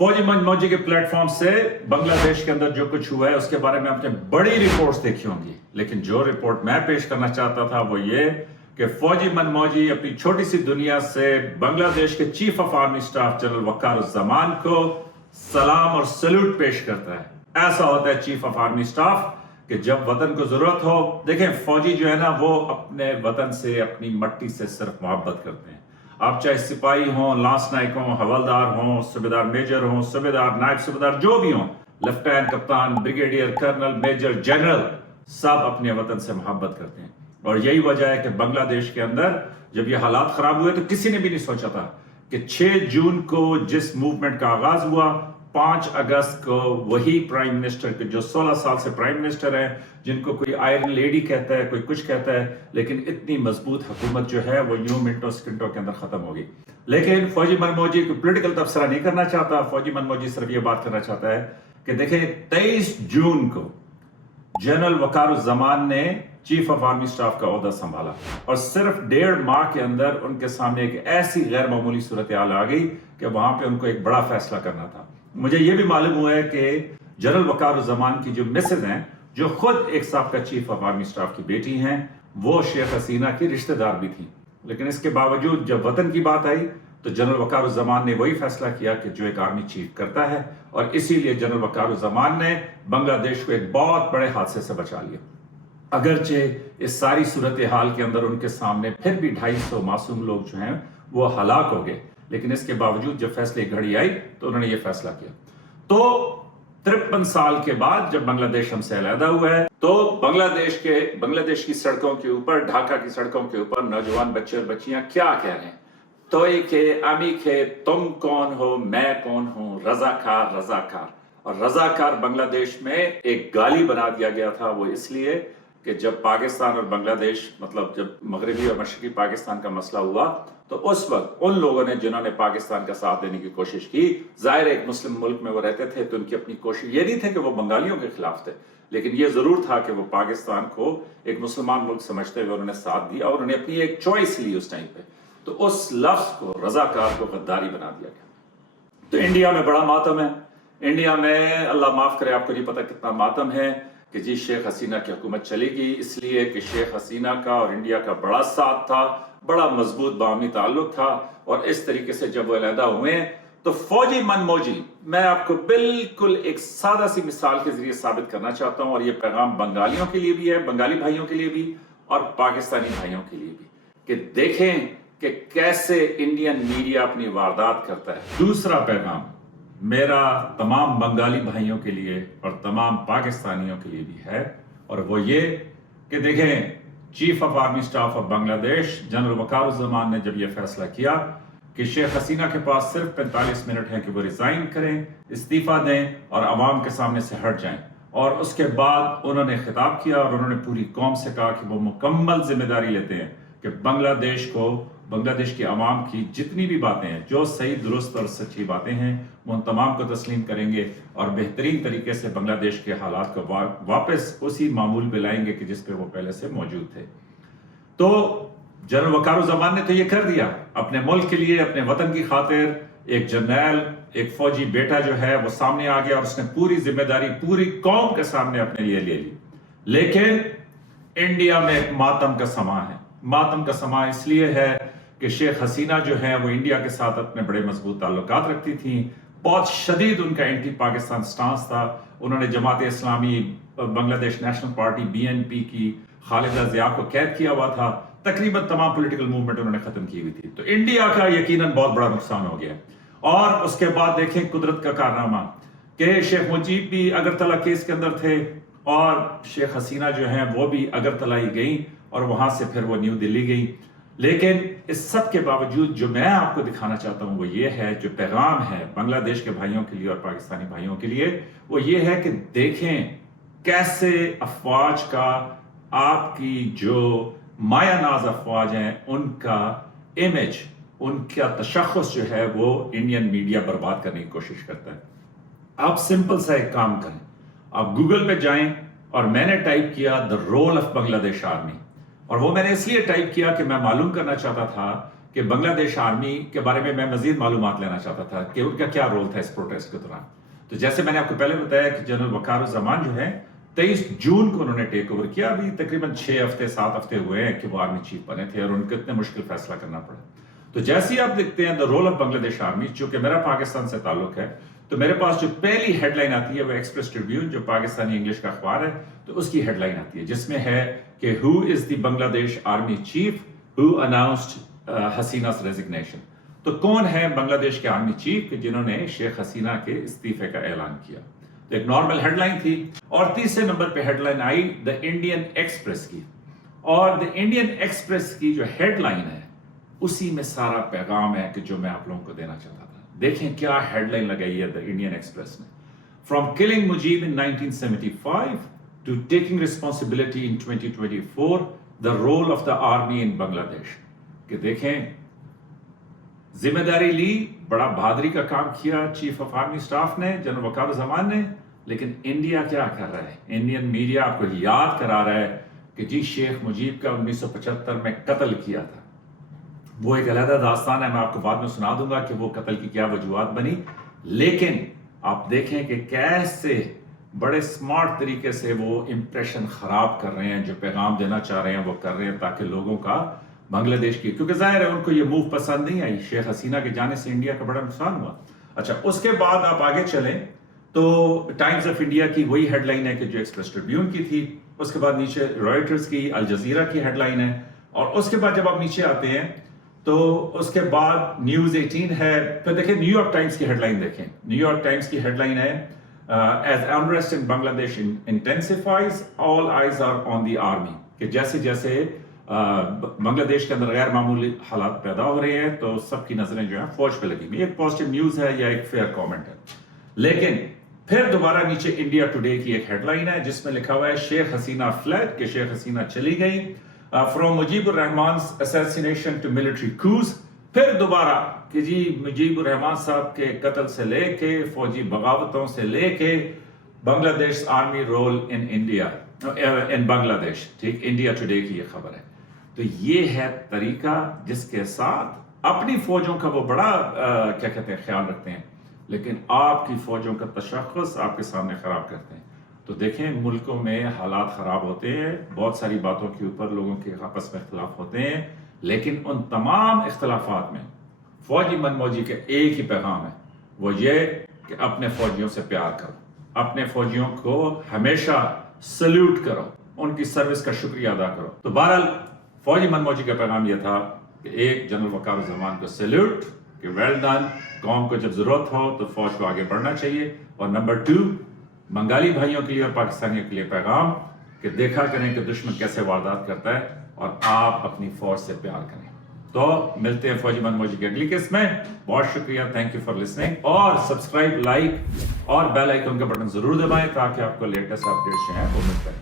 फौजी मनमौजी के प्लेटफॉर्म से बांग्लादेश के अंदर जो कुछ हुआ है उसके बारे में आपने बड़ी रिपोर्ट्स देखी होंगी, लेकिन जो रिपोर्ट मैं पेश करना चाहता था वो ये कि फौजी मनमौजी अपनी छोटी सी दुनिया से बांग्लादेश के chief of army staff general Waker-Uz-Zaman को सलाम और सैल्यूट पेश करता है। ऐसा होता है चीफ ऑफ आर्मी स्टाफ कि जब वतन को जरूरत हो, देखें फौजी जो है ना वो अपने वतन से, अपनी मट्टी से सिर्फ मोहब्बत करते हैं। आप चाहे सिपाही हों, लांस नायक हों, हवलदार हों, सूबेदार मेजर हों, सूबेदार नायब सूबेदार जो भी हों, लेफ्टिनेंट कप्तान, ब्रिगेडियर, कर्नल, मेजर, जनरल, सब अपने वतन से मोहब्बत करते हैं। और यही वजह है कि बांग्लादेश के अंदर जब ये हालात खराब हुए तो किसी ने भी नहीं सोचा था कि 6 जून को जिस मूवमेंट का आगाज हुआ, 5 अगस्त को वही प्राइम मिनिस्टर के जो 16 साल से प्राइम मिनिस्टर है, जिनको कोई आयरन लेडी कहता है, कोई कुछ कहता है, लेकिन इतनी मजबूत हुकूमत जो है वो यूं मिनटों सेकंडों के अंदर खत्म होगी। लेकिन फौजी मनमौजी को पॉलिटिकल तबसरा नहीं करना चाहता। फौजी मनमौजी सिर्फ ये बात करना चाहता है कि देखें 23 जून को जनरल वकारुज्जमान ने चीफ ऑफ आर्मी स्टाफ का ओहदा संभाला और सिर्फ 1.5 माह के अंदर उनके सामने एक ऐसी गैर मामूली सूरत हाल आ गई कि वहां पे उनको एक बड़ा फैसला करना था। मुझे ये भी मालूम हुआ है कि जनरल वकारुज्जमान की जो मिसेज हैं, जो खुद एक साहब का चीफ ऑफ आर्मी स्टाफ की बेटी हैं, वो शेख हसीना की रिश्तेदार भी थी। लेकिन इसके बावजूद जब वतन की बात आई तो जनरल वकारुज्जमान ने वही फैसला किया कि जो एक आर्मी चीफ करता है, और इसीलिए जनरल वकारुज्जमान ने बांग्लादेश को एक बहुत बड़े हादसे से बचा लिया। अगरचे इस सारी सूरत हाल के अंदर उनके सामने फिर भी 250 मासूम लोग जो हैं वो हलाक हो गए, लेकिन इसके बावजूद जब फैसले घड़ी आई तो उन्होंने ये फैसला किया। तो 53 साल के बाद जब बांग्लादेश हमसे अलहदा हुआ है तो बांग्लादेश की सड़कों के ऊपर, ढाका की सड़कों के ऊपर नौजवान बच्चे और बच्चियां क्या कह रहे हैं? तोई के, अमी के, तुम कौन हो, मैं कौन हूं, रजाकार रजाकार। और रजाकार बांग्लादेश में एक गाली बना दिया गया था। वो इसलिए कि जब पाकिस्तान और बांग्लादेश, मतलब जब मगरबी और मशरकी पाकिस्तान का मसला हुआ तो उस वक्त उन लोगों ने जिन्होंने पाकिस्तान का साथ देने की कोशिश की, जाहिर एक मुस्लिम मुल्क में वो रहते थे तो उनकी अपनी कोशिश ये नहीं थे कि वो बंगालियों के खिलाफ थे, लेकिन ये जरूर था कि वो पाकिस्तान को एक मुसलमान मुल्क समझते हुए उन्होंने साथ दिया और उन्होंने अपनी एक चॉइस ली उस टाइम पे। तो उस लफ्ज को, रजाकार को, गद्दारी बना दिया गया। तो इंडिया में बड़ा मातम है। इंडिया में अल्लाह माफ करे, आपको नहीं पता कितना मातम है कि जी शेख हसीना की हुकूमत चलेगी, इसलिए कि शेख हसीना का और इंडिया का बड़ा साथ था, बड़ा मजबूत बाहमी ताल्लुक था। और इस तरीके से जब वो अलहदा हुए तो फौजी मनमौजी, मैं आपको बिल्कुल एक सादा सी मिसाल के जरिए साबित करना चाहता हूं, और ये पैगाम बंगालियों के लिए भी है, बंगाली भाइयों के लिए भी और पाकिस्तानी भाइयों के लिए भी, कि देखें कि कैसे इंडियन मीडिया अपनी वारदात करता है। दूसरा पैगाम मेरा तमाम बंगाली भाइयों के लिए और तमाम पाकिस्तानियों के लिए भी है, और वो ये कि देखें chief of army staff of Bangladesh general Waker-Uz-Zaman ने जब ये फैसला किया कि शेख हसीना के पास सिर्फ 45 मिनट हैं कि वो रिजाइन करें, इस्तीफा दें और अवाम के सामने से हट जाएं, और उसके बाद उन्होंने खिताब किया और उन्होंने पूरी कौम से कहा कि वो मुकम्मल जिम्मेदारी लेते हैं कि बांग्लादेश की आवाम की जितनी भी बातें हैं, जो सही, दुरुस्त और सच्ची बातें हैं, वो उन तमाम को तस्लीम करेंगे और बेहतरीन तरीके से बांग्लादेश के हालात को वापस उसी मामूल पे लाएंगे कि जिस पे वो पहले से मौजूद थे। तो जनरल वकारुज्जमान ने तो ये कर दिया अपने मुल्क के लिए, अपने वतन की खातिर। एक जर्नैल, एक फौजी बेटा जो है वो सामने आ गया और उसने पूरी जिम्मेदारी पूरी कौम के सामने अपने लिए ले ली। लेकिन इंडिया में एक मातम का समा है। मातम का समा इसलिए है कि शेख हसीना जो है वो इंडिया के साथ अपने बड़े मजबूत ताल्लुकात रखती थी। बहुत शदीद उनका एंटी पाकिस्तान स्टांस था। उन्होंने Jamaat Islami, Bangladesh national party BNP की खालिदा जिया को कैद किया हुआ था। तकरीबन तमाम पॉलिटिकल मूवमेंट उन्होंने खत्म की हुई थी। तो इंडिया का यकीनन बहुत बड़ा नुकसान हो गया। और उसके बाद देखें कुदरत का कारनामा कि शेख मुजीब भी अगरतला केस के अंदर थे और शेख हसीना जो है वो भी अगरतला ही गई और वहां से फिर वो न्यू दिल्ली गई। लेकिन इस सब के बावजूद जो मैं आपको दिखाना चाहता हूं वो ये है, जो पैगाम है बांग्लादेश के भाइयों के लिए और पाकिस्तानी भाइयों के लिए, वो ये है कि देखें कैसे अफवाज का, आपकी जो मायानाज अफवाज हैं, उनका इमेज, उनका तशख्खुस जो है वो इंडियन मीडिया बर्बाद करने की कोशिश करता है। आप सिंपल सा एक काम करें, आप गूगल पे जाएं और मैंने टाइप किया the role of Bangladesh army, और वो मैंने इसलिए टाइप किया कि मैं मालूम करना चाहता था کہ بنگلہ دیش آرمی کے بارے میں مزید معلومات لینا چاہتا تھا کہ ان کا کیا رول تھا اس پروٹیسٹ کے دوران. تو جیسے میں نے آپ کو پہلے بتایا کہ جنرل وقار الزمان جو ہے 23 جون کو انہوں نے ٹیک اوور کیا. ابھی تقریباً 7 ہفتے ہوئے ہیں کہ وہ آرمی چیف بنے تھے اور ان کو اتنے مشکل فیصلہ کرنا پڑا. تو جیسے ہی آپ دیکھتے ہیں دا رول آف بنگلہ دیش آرمی, چونکہ میرا پاکستان سے تعلق ہے تو میرے پاس جو پہلی ہیڈ لائن آتی ہے وہ ایکسپریس ٹریبیون جو پاکستانی انگلش کا اخبار ہے, تو اس کی ہیڈ لائن آتی ہے جس میں ہے کہ ہو از دی بنگلہ دیش آرمی چیف ہو اناؤنسڈ حسینہ's ریزگنیشن. تو کون ہے بنگلہ دیش کے آرمی چیف کہ جنہوں نے شیخ حسینہ کے استعفے کا اعلان کیا. تو ایک نارمل ہیڈ لائن تھی. اور تیسرے نمبر پہ ہیڈ لائن آئی دا انڈین ایکسپریس کی, اور دا انڈین ایکسپریس کی جو ہیڈ لائن ہے اسی میں سارا پیغام ہے کہ جو میں آپ لوگوں کو دینا چاہتا تھا. دیکھیں کیا ہیڈ لائن لگائی ہے دا انڈین ایکسپریس نے. From killing Mujib in 1975 to taking responsibility in 2024 the role of the army in Bangladesh. کہ دیکھیں ذمہ داری لی, بڑا بہادری کا کام کیا چیف آف آرمی سٹاف نے, جنرل وقار الزمان نے, لیکن انڈیا کیا کر رہا ہے؟ انڈین میڈیا آپ کو یاد کرا رہا ہے کہ جی شیخ مجیب کا 1975 میں قتل کیا تھا. وہ ایک علیحدہ داستان ہے, میں آپ کو بعد میں سنا دوں گا کہ وہ قتل کی کیا وجوہات بنی. لیکن آپ دیکھیں کہ کیسے بڑے سمارٹ طریقے سے وہ امپریشن خراب کر رہے ہیں, جو پیغام دینا چاہ رہے ہیں وہ کر رہے ہیں تاکہ لوگوں کا بنگلہ دیش کی, کیونکہ ظاہر ہے ان کو یہ موو پسند نہیں آئی. شیخ حسینہ کے جانے سے انڈیا کا بڑا نقصان ہوا. اچھا اس کے بعد آپ آگے چلیں تو ٹائمز آف انڈیا کی وہی ہیڈ لائن ہے کہ جو ایکسپریس ٹریبیون کی تھی. اس کے بعد نیچے رائٹرز کی, الجزیرہ کی ہیڈ لائن ہے. اور اس کے بعد جب آپ نیچے آتے ہیں تو اس کے بعد نیوز 18 ہے. پھر دیکھیں نیو یارک ٹائمز کی ہیڈ لائن دیکھیں. نیو یارک ٹائمز کی ہیڈ لائن ہے as unrest in Bangladesh intensifies all eyes are on the army. کہ جیسے جیسے بنگلہ دیش کے اندر غیر معمولی حالات پیدا ہو رہے ہیں تو سب کی نظریں جو ہیں فوج پہ لگی ہوئی. ایک پازیٹیو نیوز ہے یا ایک فیئر کامنٹ ہے. لیکن پھر دوبارہ نیچے انڈیا ٹوڈے کی ایک ہیڈ لائن ہے جس میں لکھا ہوا ہے شیخ حسینہ فلیڈ, کہ شیخ حسینہ چلی گئی. فرام مجیب الرحمان's assassination to military coups. پھر دوبارہ کہ جی مجیب الرحمان صاحب کے قتل سے لے کے فوجی بغاوتوں سے لے کے بنگلہ دیش آرمی رول ان انڈیا ان بنگلہ دیش. ٹھیک, انڈیا ٹوڈے کی یہ خبر ہے. تو یہ ہے طریقہ جس کے ساتھ اپنی فوجوں کا وہ بڑا کیا کہتے ہیں خیال رکھتے ہیں, لیکن آپ کی فوجوں کا تشخص آپ کے سامنے خراب کرتے ہیں. تو دیکھیں ملکوں میں حالات خراب ہوتے ہیں, بہت ساری باتوں کے اوپر لوگوں کے آپس میں اختلاف ہوتے ہیں, لیکن ان تمام اختلافات میں فوجی من موجی کے ایک ہی پیغام ہے, وہ یہ کہ اپنے فوجیوں سے پیار کرو, اپنے فوجیوں کو ہمیشہ سلیوٹ کرو, ان کی سروس کا شکریہ ادا کرو. تو بہرحال فوجی من موجی کا پیغام یہ تھا کہ ایک جنرل وقار الزمان کو سلیوٹ کہ ویل ڈن, قوم کو جب ضرورت ہو تو فوج کو آگے بڑھنا چاہیے. اور نمبر 2 بنگالی بھائیوں کے لیے اور پاکستانیوں کے لیے پیغام کہ دیکھا کریں کہ دشمن کیسے واردات کرتا ہے اور آپ اپنی فوج سے پیار کریں. تو ملتے ہیں فوجی من موجی کے اگلی قسط میں. بہت شکریہ, تھینک یو فار لسننگ. اور سبسکرائب, لائک اور بیل آئیکن کا بٹن ضرور دبائیں تاکہ آپ کو لیٹسٹ اپڈیٹس جو ہیں وہ ملتے ہیں.